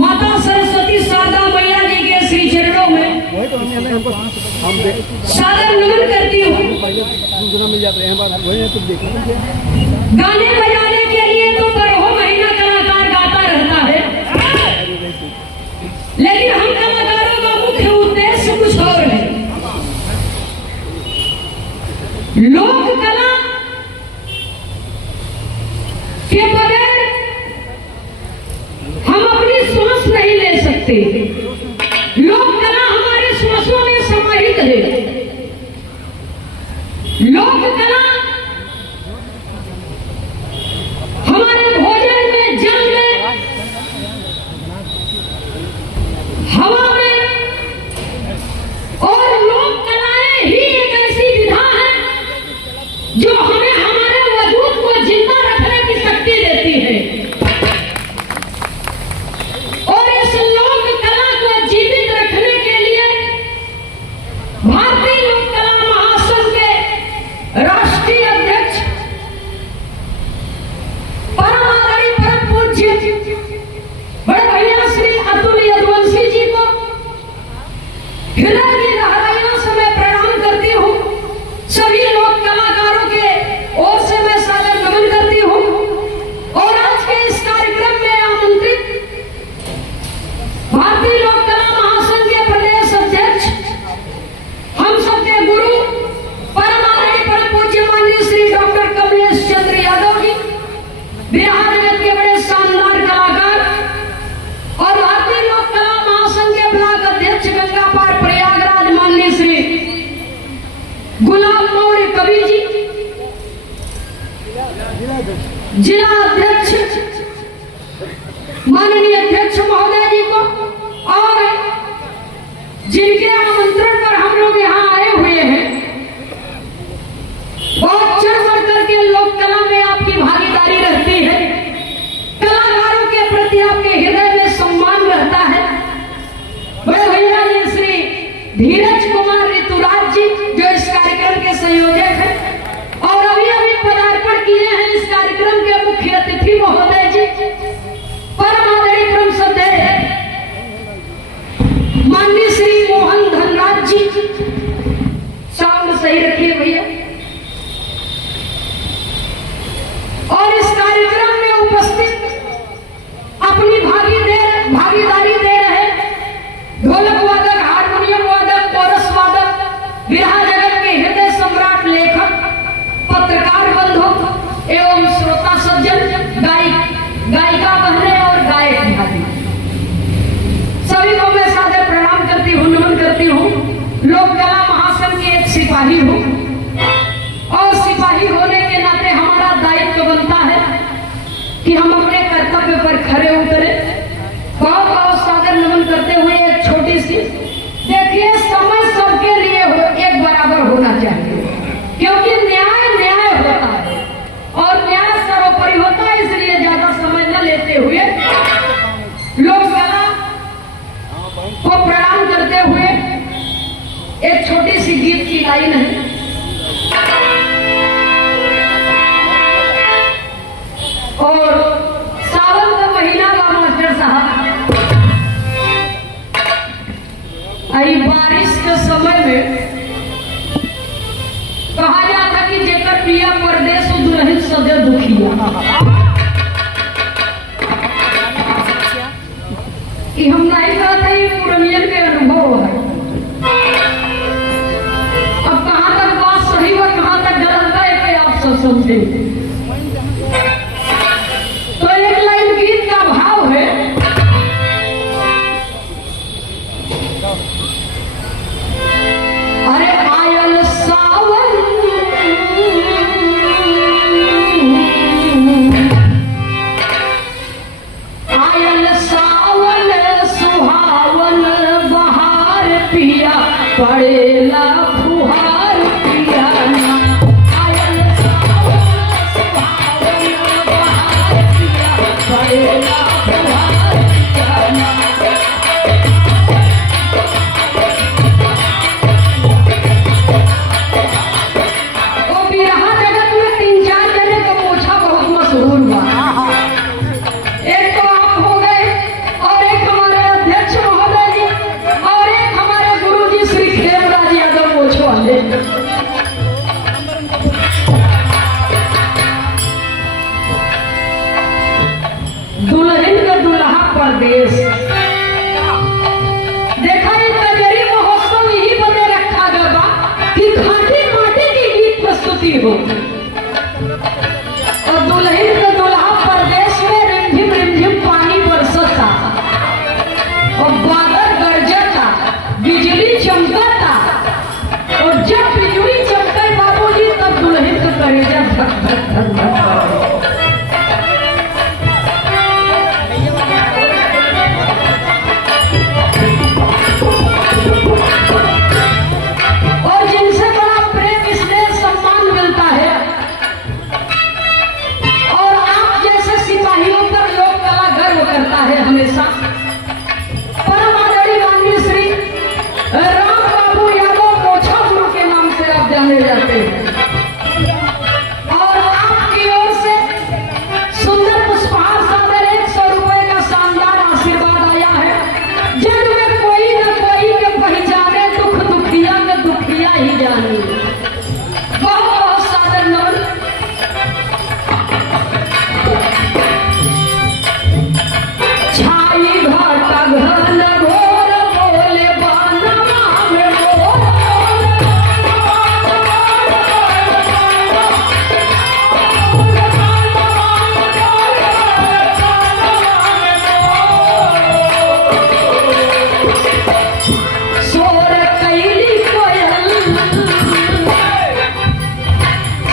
माता सरस्वती शारदा मैया जी के श्री चरणों में सादर नमन करती हूँ। गाने बजाने के लिए तो 12 महीना कलाकार गाता रहता है, लेकिन हम कलाकारों का मुख्य उद्देश्य कुछ और है। लोक कला के बगैर हम अपनी श्वास नहीं ले सकते। लोक कला हमारे श्वासों में समाहित है। लोक कला हमारे भोजन में, जल में, हवा में, और लोक कलाएं ही एक ऐसी विधा है जो हमें हमारे वजूद को जिंदा रखने की शक्ति देती है। और इस लोक कला को जीवित रखने के लिए भारतीय लोक कला महासंघ के राष्ट्रीय अध्यक्ष परम आदरणीय परम पूज्य बड़े भैया श्री अतुल यदुवंशी जी को हृदय की गहराइयों से मैं प्रणाम करती हूँ। सभी लोक कलाकारों के ओर से मैं सादर नमन करती हूँ। और आज के इस कार्यक्रम में आमंत्रित भारतीय लोक कला महासंघ के प्रदेश अध्यक्ष, हम सबके गुरु परम आदरणीय परम पूज्य माननीय श्री डॉक्टर कमलेश चंद्र यादव जी, बिहार जगत के बड़े शानदार कलाकार, और भारतीय लोक कला महासंघ के ब्लॉक अध्यक्ष गंगा पार प्रयागराज माननीय श्री गुलाब मौर्य कवि जी, जिला अध्यक्ष माननीय अध्यक्ष महोदय जी को, और जिनके आमंत्रण पर हम लोग यहाँ आए हुए हैं। बहुत चढ़ बढ़ करके लोक कला में आपकी भागीदारी रहती है। कलाकारों के प्रति आपके हृदय में सम्मान रहता है। बड़े भैया जी श्री धीरज कुमार ऋतुराज जी जो इस कार्यक्रम के संयोजक हैं, और अभी अभी पदार्पण किए हैं इस कार्यक्रम के मुख्य अतिथि महोदय जी परम आदरणीय परम श्रद्धेय माननीय श्री मोहन धनराज जी। साउंड सही रखिए भैया। और इस कार्यक्रम में उपस्थित अपनी भागीदारी दे रहे ढोलक वादक, हारमोनियम वादक, कोरस वादक, बिहार जगत के हृदय सम्राट, लेखक, पत्रकार बंधु एवं श्रोता सज्जन, गायिका बहने और गायक भाई, सभी को मैं सादर प्रणाम करती हूँ, नमन करती हूँ। लोक कला महासंघ के एक सिपाही हूँ, और सिपाही होने के नाते हमारा दायित्व बनता है कि हम अपने कर्तव्य पर खरे उतरे। बहुत बहुत सादर नमन करते हुए एक छोटी सी, देखिए समय सबके लिए एक बराबर होना चाहिए, क्योंकि न्याय न्याय होता है और न्याय सर्वोपरि होता है। इसलिए ज्यादा समय न लेते हुए लोक कला को प्रणाम करते हुए एक छोटी सी गीत की लाइन है। और सावन का महीना का मास्टर साहब, आई बारिश के समय में कहा जाता कि जेकर पिया परदेश दुल्हन सदे दुखिया। कि हम नहीं कहते ये पुरनियन के अनुभव है। अब कहाँ तक बात सही हो, कहाँ तक गलत है, कि आप सब समझे। तो एक लाइन गीत का भाव है, अरे आयल सावन सुहावन बहार पिया पड़ेला फुहार पिया। आयल सावन सुहावन बहार पिया पड़ेला फुहार पिया। परदेश। देखा ये कजरी महोत्सव यही बने रखा गया कि खाटी माटी की गीत प्रस्तुति हो और दुल्हन का दुल्हा परदेश में रिमझिम पानी बरसता और बादल गरजता, बिजली चमकता और जब बिजली चमके बाबूजी तब दुल्हन का कलेजा धक धक धक धक। और जिनसे बड़ा प्रेम स्नेह सम्मान मिलता है और आप जैसे सिपाहियों पर लोक कला गर्व करता है हमेशा। परम आदरणीय माननीय श्री राम बाबू यादव मोछा गुरु के नाम से आप जाने जाते हैं और आपकी ओर से सुंदर पुष्पहार सादर 100 रुपए का शानदार आशीर्वाद आया है। जग में कोई न कोई के पहचाने दुख दुखिया में दुखिया ही जाने। बहुत बहुत सादर नमन। छाई घाटा घन घोर बोले बानमा में मोर सोर कैली कोयल,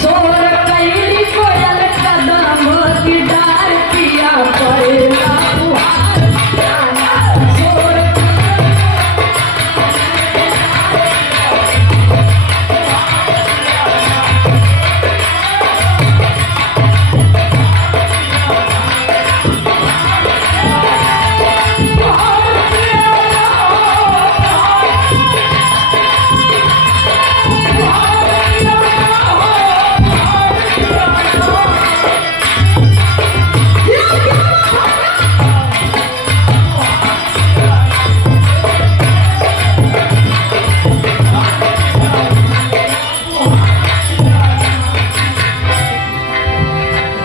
सोर कैली कोयल कदम की डार किया पड़ेगा फुहार सोर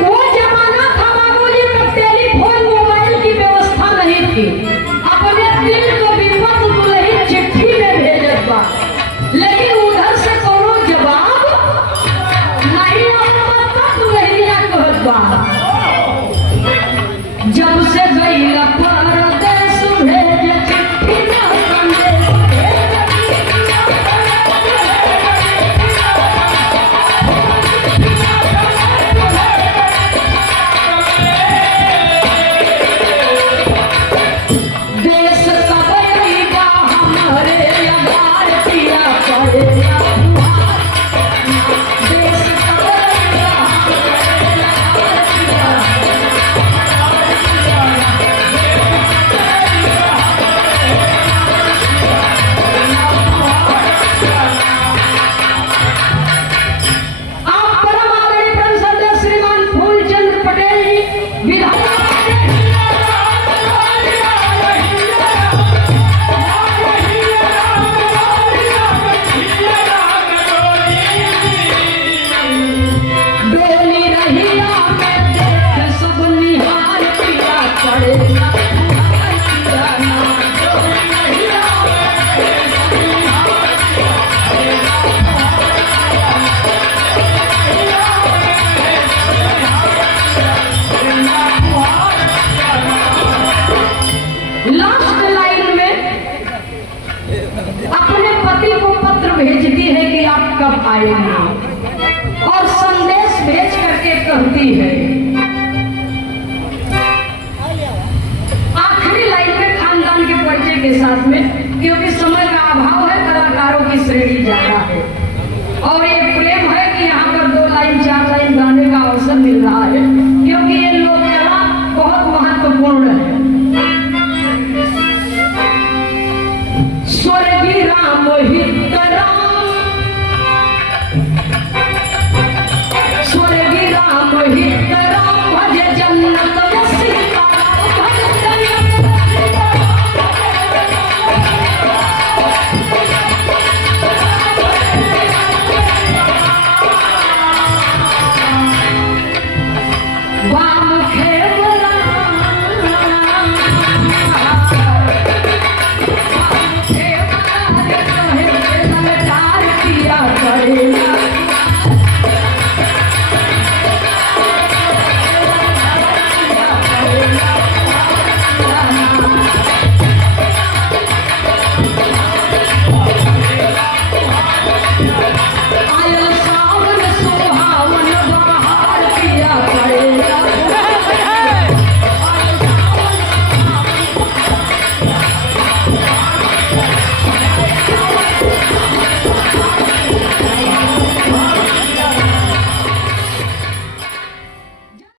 वो जमाना था बाबूजी तब टेलीफोन मोबाइल की व्यवस्था नहीं थी। अपने दिल को विपत दुल्हन चिट्ठी में भेजत बा लेकिन उधर से कोनो जवाब नहीं आवत बा। दुल्हनिया कहत बा जब से गईला परदेस भेज चिट्ठी ना संदेश देश सबरी बा हमरे अगार पिया पड़ेगा फुहार। देश सबरी बा हमरे अगार पिया आप परम आदरणीय परम सदस्य श्रीमान फूलचंद पटेल जी विधायक डोली रहिया में देख सब निहार पिया पड़ेगा फुहार पिया ना। डोली रहिया में देख सब निहार लास्ट लाइन में अपने पति को पत्र भेजती है कि आप कब आएंगे और संदेश भेज करके कहती है आखिरी लाइन में खानदान के परिचय के साथ में